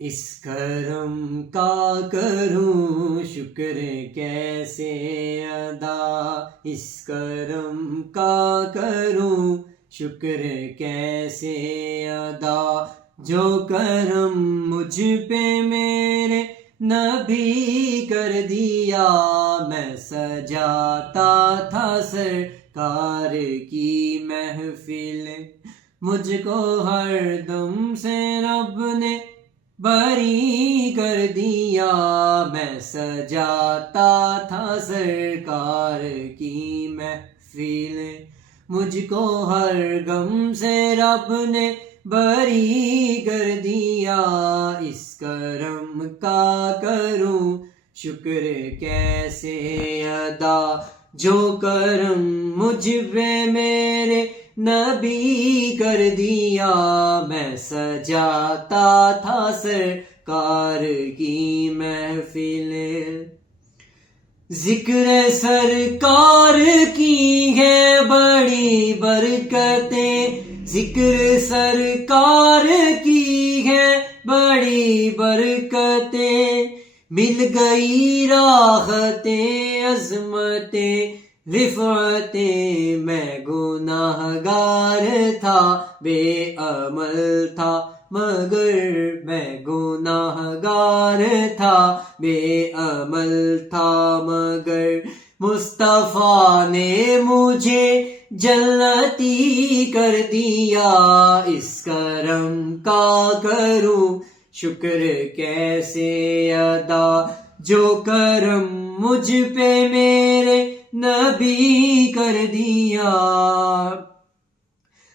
اس کرم کا کروں شکر کیسے ادا، اس کرم کا کروں شکر کیسے ادا، جو کرم مجھ پہ میرے نبی کر دیا، میں سجاتا تھا سرکار کی محفل، مجھ کو ہر دم سے رب نے بری کر دیا، میں سجاتا تھا سرکار کی محفل، مجھ کو ہر غم سے رب نے بری کر دیا، اس کرم کا کروں شکر کیسے ادا، جو کرم مجھ پہ میرے نبی کر دیا، میں سجاتا تھا سرکار کی محفل، ذکر سرکار کی ہے بڑی برکتیں، ذکر سرکار کی ہے بڑی برکتیں، مل گئی راحتیں عظمتیں رفعتیں، میں گناہ گار تھا بے عمل تھا مگر، میں گناہ گار تھا بے عمل تھا مگر، مصطفیٰ نے مجھے جنتی کر دیا، اس کرم کا کروں شکر کیسے ادا، جو کرم مجھ پہ میرے نبی کر دیا،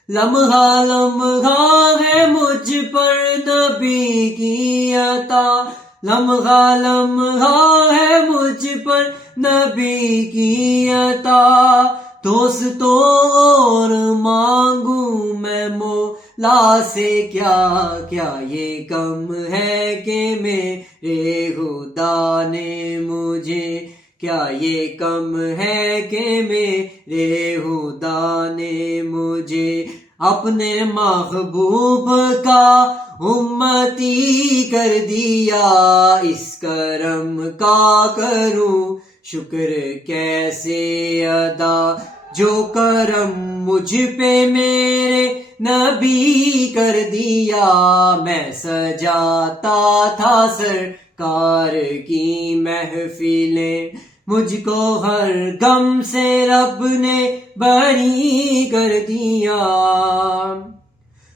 لمحہ لمحہ ہے مجھ پر نبی کی عطا، لمحہ لمحہ ہے مجھ پر نبی کی عطا، دوستوں اور مانگوں میں مولا سے کیا کیا، یہ کم ہے کہ میرے خدا نے مجھے، کیا یہ کم ہے کہ میرے خدا نے مجھے اپنے محبوب کا امتی کر دیا، اس کرم کا کروں شکر کیسے ادا، جو کرم مجھ پہ میرے نبی کر دیا، میں سجاتا تھا سرکار کی محفلیں، مجھ کو ہر غم سے رب نے بری کر دیا،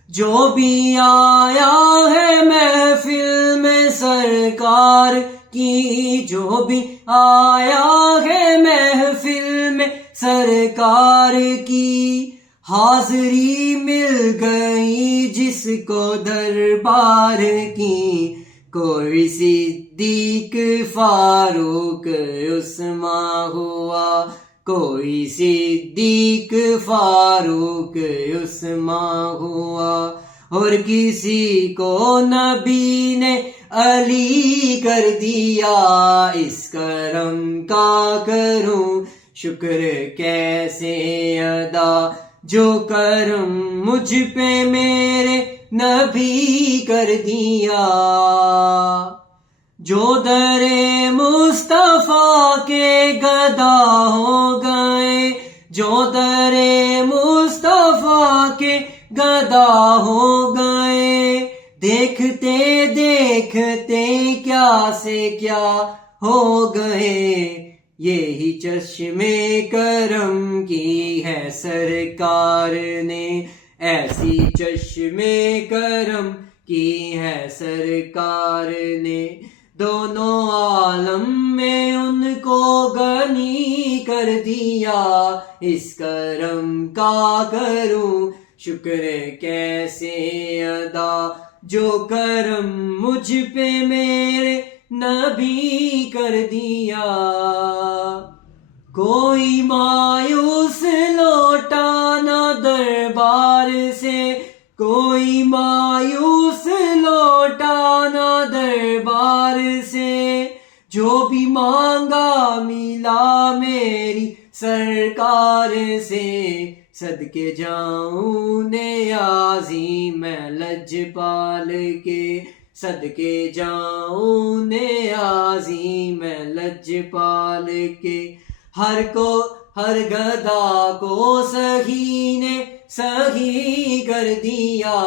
جو بھی آیا ہے محفل میں سرکار کی، جو بھی آیا ہے محفل میں سرکار کی، حاضری مل گئی جس کو دربار کی، کوئی صدیق فاروق عثمان ہوا، کوئی صدیق فاروق عثمان ہوا، اور کسی کو نبی نے علی کر دیا، اس کرم کا کروں شکر کیسے ادا، جو کرم مجھ پہ میرے نبی کر دیا، جو در مصطفیٰ کے گدا ہو گئے، جو در مصطفیٰ کے گدا ہو گئے، دیکھتے دیکھتے کیا سے کیا ہو گئے، یہی چشم کرم کی ہے سرکار نے، ایسی چشم کرم کی ہے سرکار نے، دونوں عالم میں ان کو غنی کر دیا، اس کرم کا کروں شکر کیسے ادا، جو کرم مجھ پہ میرے نبی کر دیا، کوئی مایوس لوٹا نہ دربار سے، کوئی مایوس لوٹا نہ دربار سے، جو بھی مانگا ملا میری سرکار سے، صدقے جاؤں نیازی میں لجپال کے، صدقے جاؤں نیازی میں لجپال کے، ہر گدا کو سہی نے سہی کر دیا،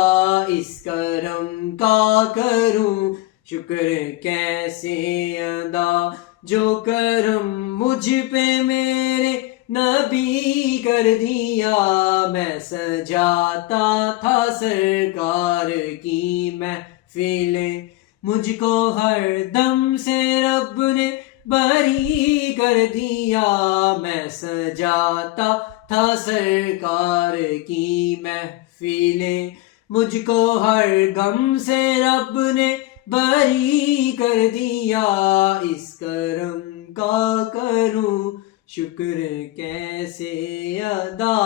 اس کرم کا کروں شکر کیسے ادا، جو کرم مجھ پہ میرے نبی کر دیا، میں سجاتا تھا سرکار کی محفلیں، مجھ کو ہر دم سے رب نے بری کر دیا، میں سجاتا تھا سرکار کی محفلیں، مجھ کو ہر غم سے رب نے بری کر دیا، اس کرم کا کروں شکر کیسے ادا۔